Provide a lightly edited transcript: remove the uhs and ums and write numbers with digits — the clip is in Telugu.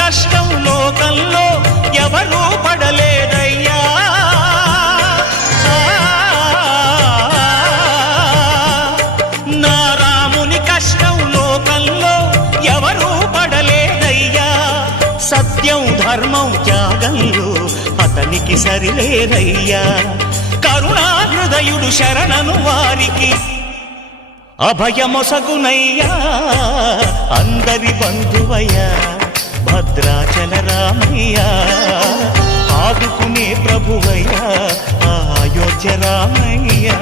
కష్టం లోకంలో ఎవరూ పడలేదయ్యా. నా రాముని కష్టం లోకంలో ఎవరూ పడలేదయ్యా. సత్యం ధర్మం త్యాగంలో అతనికి సరిలేదయ్యా. కరుణా హృదయుడు శరణను వారికి అభయమొసగునయ్యా. అందరి బంధువయ్యా భద్రాచల రామయ్యా. ఆదుకునే ప్రభువయ్యా అయోధ్య రామయ్యా.